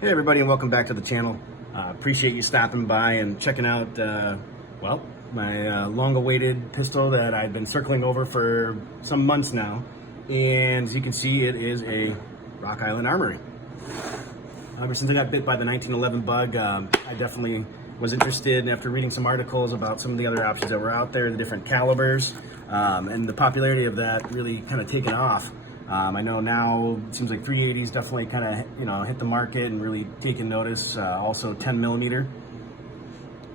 Hey everybody, and welcome back to the channel. Appreciate you stopping by and checking out, well, my long-awaited pistol that I've been circling over for some months now. And as you can see, it is a Rock Island Armory. Ever since I got bit by the 1911 bug, I definitely was interested after reading some articles about some of the other options that were out there, the different calibers, and the popularity of that really kind of taken off. I know now it seems like 380s definitely kind of hit the market and really taken notice. Also 10 millimeter.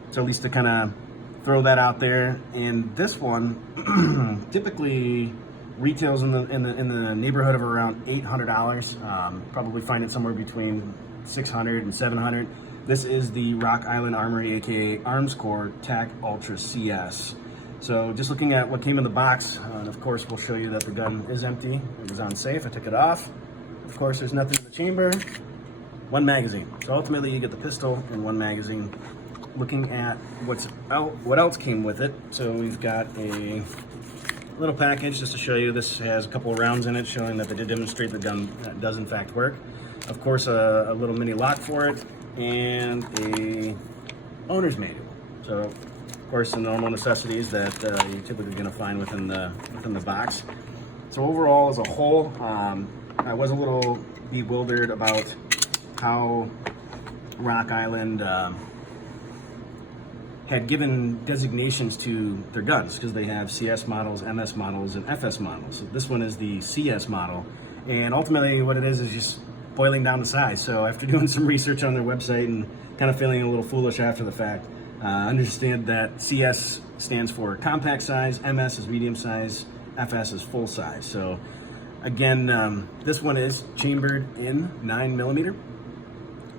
So at least to kind of throw that out there. And this one typically retails in the neighborhood of around $800. Probably find it somewhere between 600 and 700. This is the Rock Island Armory, aka Armscore Tac Ultra CS. So just looking at what came in the box, and of course we'll show you that the gun is empty. It was on safe, I took it off. Of course there's nothing in the chamber. One magazine. So ultimately you get the pistol and one magazine. Looking at what else came with it. So we've got a little package just to show you. This has a couple of rounds in it showing that they did demonstrate the gun does in fact work. Of course a little mini lock for it and a owner's manual. So of course, the normal necessities that you're typically going to find within the box. So overall, as a whole, I was a little bewildered about how Rock Island had given designations to their guns, because they have CS models, MS models, and FS models. So this one is the CS model, and ultimately what it is just boiling down the size. So after doing some research on their website and kind of feeling a little foolish after the fact, understand that CS stands for compact size, MS is medium size, FS is full size. So again, this one is chambered in 9 millimeter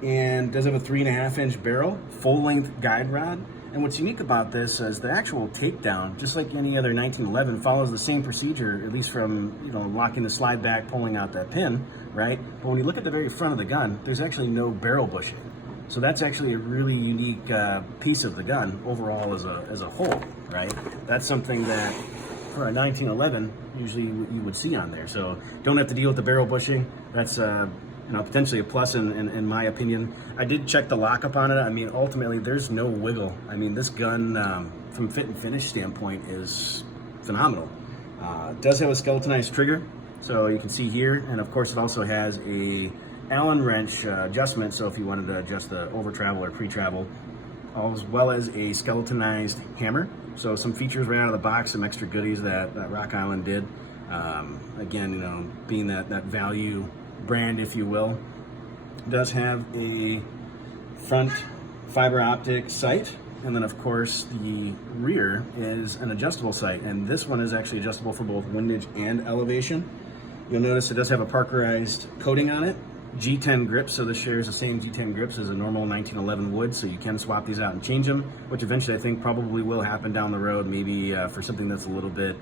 and does have a 3.5 inch barrel, full length guide rod. And what's unique about this is the actual takedown, just like any other 1911, follows the same procedure, at least from locking the slide back, pulling out that pin, right? But when you look at the very front of the gun, there's actually no barrel bushing. So that's actually a really unique piece of the gun overall as a whole, right? That's something that for a 1911 usually you would see on there. So don't have to deal with the barrel bushing. That's potentially a plus in my opinion. I did check the lockup on it. I mean, ultimately there's no wiggle. I mean, this gun from fit and finish standpoint is phenomenal. It does have a skeletonized trigger, so you can see here, and of course it also has a Allen wrench adjustment, so if you wanted to adjust the over travel or pre-travel, as well as a skeletonized hammer. So some features right out of the box, some extra goodies that Rock Island did. Again, being that value brand, if you will. It does have a front fiber optic sight, and then of course the rear is an adjustable sight, and this one is actually adjustable for both windage and elevation. You'll notice it does have a parkerized coating on it. G10 grips, so this shares the same G10 grips as a normal 1911 would, so you can swap these out and change them, which eventually I think probably will happen down the road, maybe for something that's a little bit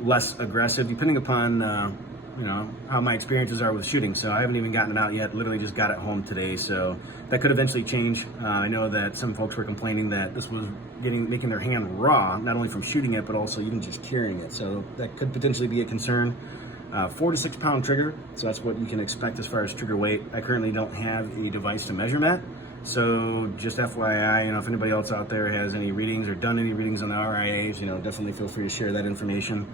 less aggressive, depending upon how my experiences are with shooting. So I haven't even gotten it out yet, literally just got it home today, so that could eventually change. I know that some folks were complaining that this was making their hand raw, not only from shooting it, but also even just carrying it, so that could potentially be a concern. 4 to 6 pound trigger, so that's what you can expect as far as trigger weight. I currently don't have a device to measure that, so just FYI, if anybody else out there has any readings or done any readings on the RIAs, definitely feel free to share that information.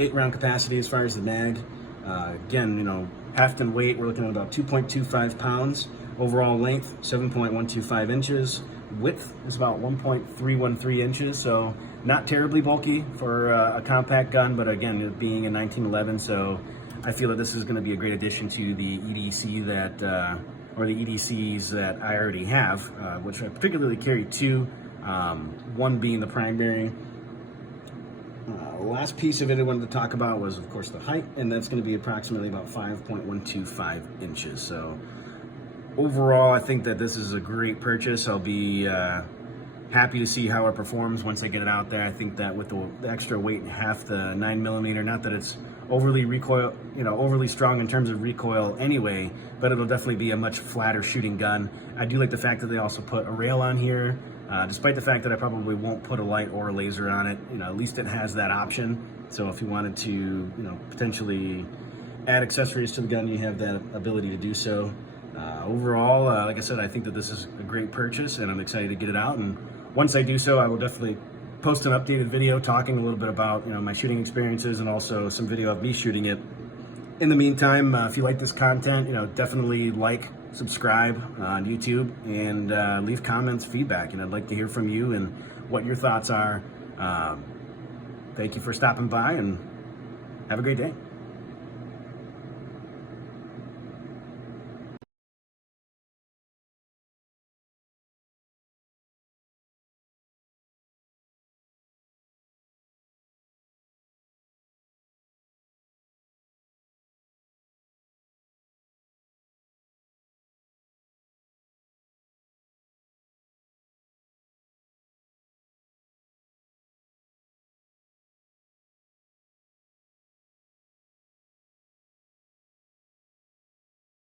8 round capacity as far as the mag. Again, heft and weight, we're looking at about 2.25 pounds. Overall length, 7.125 inches. Width is about 1.313 inches, so not terribly bulky for a compact gun, but again, it being a 1911, so I feel that this is going to be a great addition to the EDC or the EDCs that I already have, which I particularly carry 2, one being the primary. Last piece of it I wanted to talk about was, of course, the height, and that's going to be approximately about 5.125 inches. So overall, I think that this is a great purchase. I'll be happy to see how it performs once I get it out there. I think that with the extra weight and half the 9 millimeter, not that it's overly overly strong in terms of recoil anyway, but it'll definitely be a much flatter shooting gun. I do like the fact that they also put a rail on here, despite the fact that I probably won't put a light or a laser on it. At least it has that option. So if you wanted to, potentially add accessories to the gun, you have that ability to do so. Overall, like I said, I think that this is a great purchase, and I'm excited to get it out. And once I do so, I will definitely post an updated video talking a little bit about my shooting experiences, and also some video of me shooting it. In the meantime, if you like this content, definitely like, subscribe on YouTube, and leave comments, feedback. I'd like to hear from you and what your thoughts are. Thank you for stopping by, and have a great day.